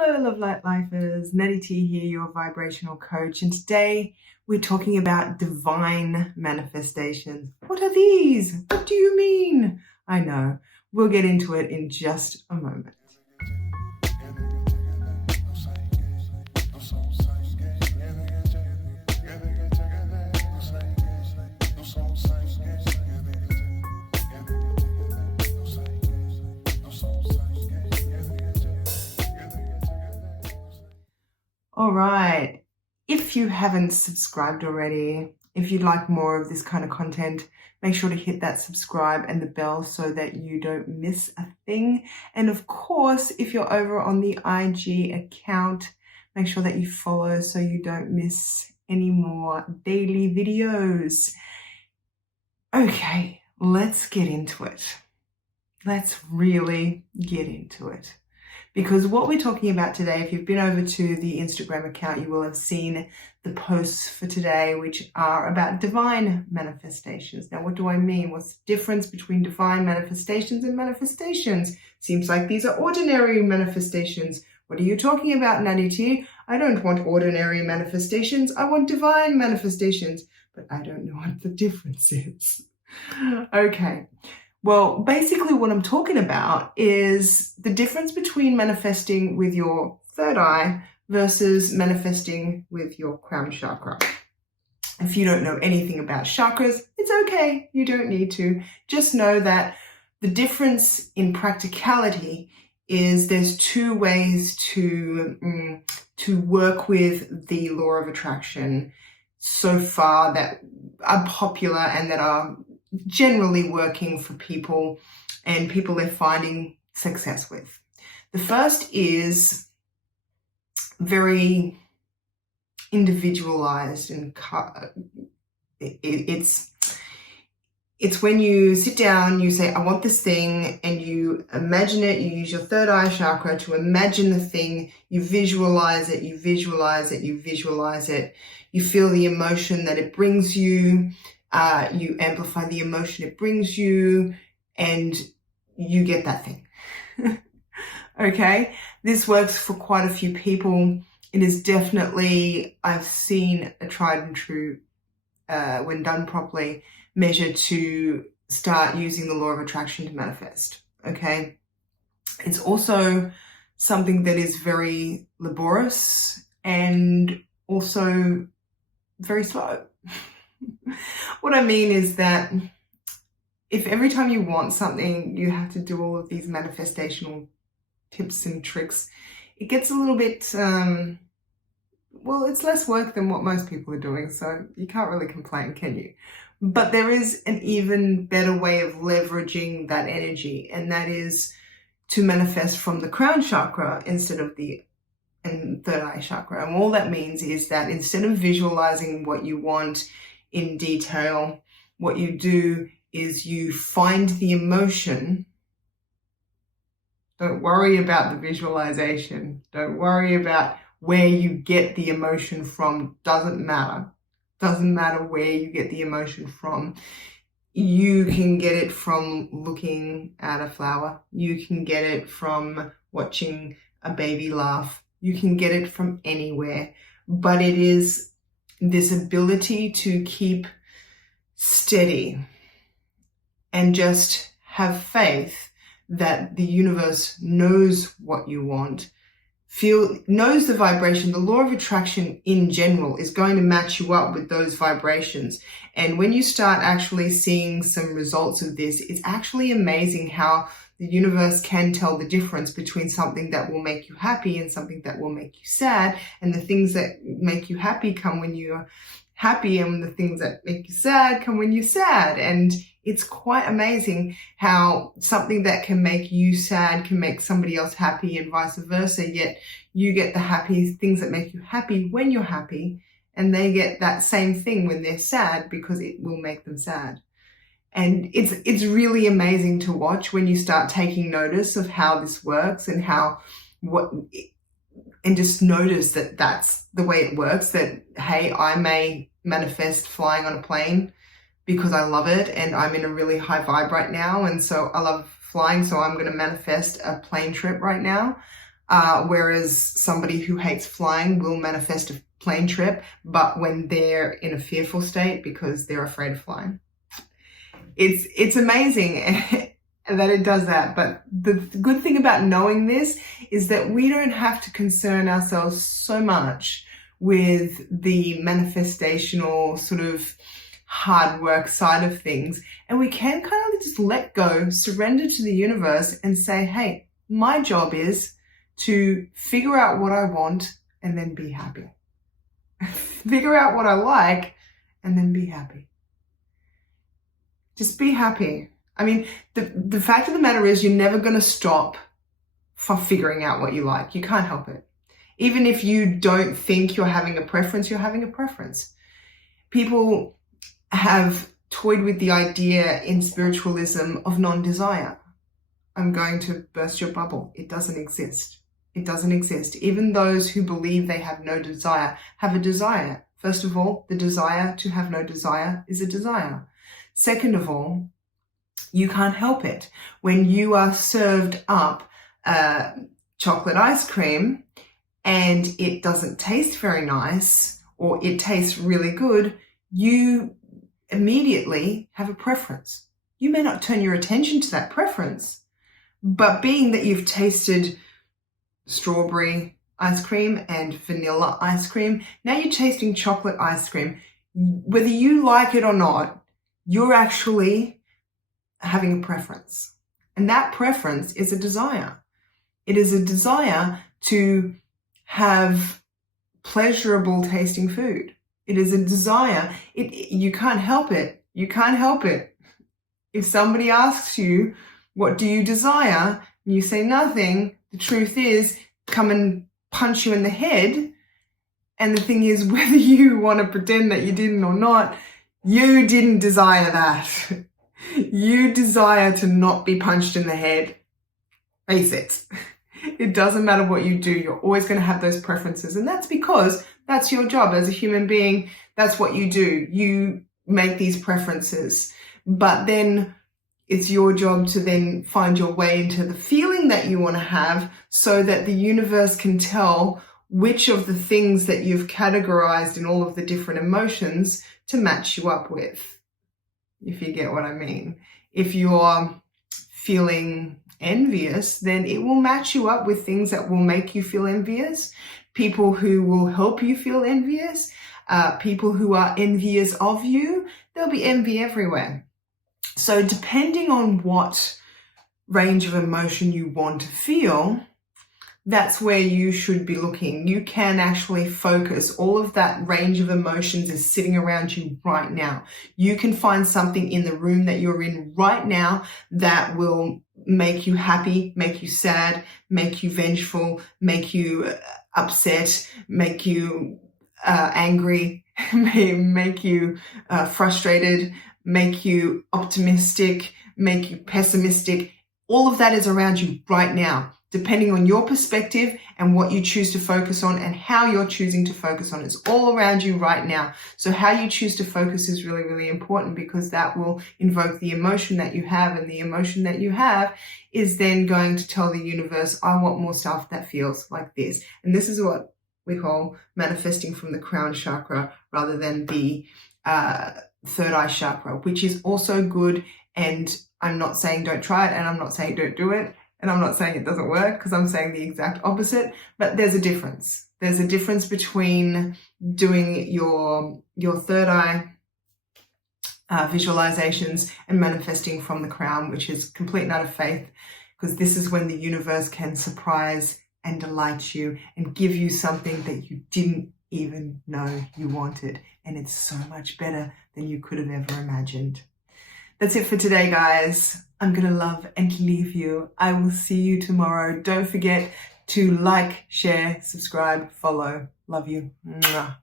Hello, Love Light Lifers. Natty T here, your vibrational coach, and today we're talking about divine manifestations. What are these? What do you mean? I know. We'll get into it in just a moment. All right, if you haven't subscribed already, if you'd like more of this kind of content, make sure to hit that subscribe and the bell so that you don't miss a thing. And of course, if you're over on the IG account, make sure that you follow so you don't miss any more daily videos. Okay, let's get into it. Let's really get into it. Because what we're talking about today, if you've been over to the Instagram account, you will have seen the posts for today, which are about divine manifestations. Now, what do I mean? What's the difference between divine manifestations and manifestations? Seems like these are ordinary manifestations. What are you talking about, Natty T? I don't want ordinary manifestations. I want divine manifestations. But I don't know what the difference is. Okay. Well, basically what I'm talking about is the difference between manifesting with your third eye versus manifesting with your crown chakra. If you don't know anything about chakras, it's okay. You don't need to. Just know that the difference in practicality is there's two ways to work with the law of attraction so far that are popular and that are generally working for people and people they're finding success with. The first is very individualized, and it's when you sit down, you say, I want this thing, and you imagine it. You use your third eye chakra to imagine the thing. You visualize it, you visualize it, you visualize it. You feel the emotion that it brings you. You amplify the emotion it brings you, and you get that thing. Okay, this works for quite a few people. It is definitely, I've seen a tried and true, when done properly, measure to start using the law of attraction to manifest. Okay, it's also something that is very laborious and also very slow. What I mean is that if every time you want something, you have to do all of these manifestational tips and tricks, it gets a little bit, well, it's less work than what most people are doing, so you can't really complain, can you? But there is an even better way of leveraging that energy, and that is to manifest from the crown chakra instead of the third eye chakra. And all that means is that instead of visualizing what you want in detail, what you do is you find the emotion. Don't worry about the visualization. Don't worry about where you get the emotion from. Doesn't matter. Doesn't matter where you get the emotion from. You can get it from looking at a flower. You can get it from watching a baby laugh. You can get it from anywhere. But it is this ability to keep steady and just have faith that the universe knows what you want, knows the vibration. The law of attraction in general is going to match you up with those vibrations. And when you start actually seeing some results of this, it's actually amazing how the universe can tell the difference between something that will make you happy and something that will make you sad. And the things that make you happy come when you're happy, and the things that make you sad come when you're sad. And it's quite amazing how something that can make you sad can make somebody else happy, and vice versa. Yet you get the happy things that make you happy when you're happy, and they get that same thing when they're sad because it will make them sad. And it's really amazing to watch when you start taking notice of how this works and and just notice that that's the way it works. That, hey, I may manifest flying on a plane because I love it and I'm in a really high vibe right now. And so I love flying, so I'm going to manifest a plane trip right now. whereas somebody who hates flying will manifest a plane trip, but when they're in a fearful state because they're afraid of flying. It's amazing that it does that. But the good thing about knowing this is that we don't have to concern ourselves so much with the manifestational sort of hard work side of things. And we can kind of just let go, surrender to the universe and say, hey, my job is to figure out what I want and then be happy. Figure out what I like and then be happy. Just be happy. I mean, the fact of the matter is you're never going to stop for figuring out what you like. You can't help it. Even if you don't think you're having a preference, you're having a preference. People have toyed with the idea in spiritualism of non-desire. I'm going to burst your bubble. It doesn't exist. It doesn't exist. Even those who believe they have no desire have a desire. First of all, the desire to have no desire is a desire. Second of all, you can't help it. When you are served up chocolate ice cream and it doesn't taste very nice or it tastes really good, you immediately have a preference. You may not turn your attention to that preference, but being that you've tasted strawberry ice cream and vanilla ice cream, now you're tasting chocolate ice cream. Whether you like it or not, you're actually having a preference. And that preference is a desire. It is a desire to have pleasurable tasting food. It is a desire. You can't help it. You can't help it. If somebody asks you, what do you desire? And you say nothing, the truth is, come and punch you in the head. And the thing is, whether you want to pretend that you didn't or not, you didn't desire that. You desire to not be punched in the head. Face it. It doesn't matter what you do. You're always going to have those preferences. And that's because that's your job as a human being. That's what you do. You make these preferences. But then it's your job to then find your way into the feeling that you want to have so that the universe can tell which of the things that you've categorized in all of the different emotions to match you up with, if you get what I mean. If you're feeling envious, then it will match you up with things that will make you feel envious, people who will help you feel envious, people who are envious of you. There'll be envy everywhere. So depending on what range of emotion you want to feel, that's where you should be looking. You can actually focus. All of that range of emotions is sitting around you right now. You can find something in the room that you're in right now that will make you happy, make you sad, make you vengeful, make you upset, make you angry, make you frustrated, make you optimistic, make you pessimistic. All of that is around you right now, depending on your perspective and what you choose to focus on and how you're choosing to focus on. It's all around you right now. So how you choose to focus is really, really important, because that will invoke the emotion that you have, and the emotion that you have is then going to tell the universe, I want more stuff that feels like this. And this is what we call manifesting from the crown chakra rather than the third eye chakra, which is also good. And I'm not saying don't try it, and I'm not saying don't do it, and I'm not saying it doesn't work, because I'm saying the exact opposite. But there's a difference. There's a difference between doing your third eye visualizations and manifesting from the crown, which is complete and utter faith, because this is when the universe can surprise and delight you and give you something that you didn't even know you wanted. And it's so much better than you could have ever imagined. That's it for today, guys. I'm going to love and leave you. I will see you tomorrow. Don't forget to like, share, subscribe, follow. Love you. Mwah.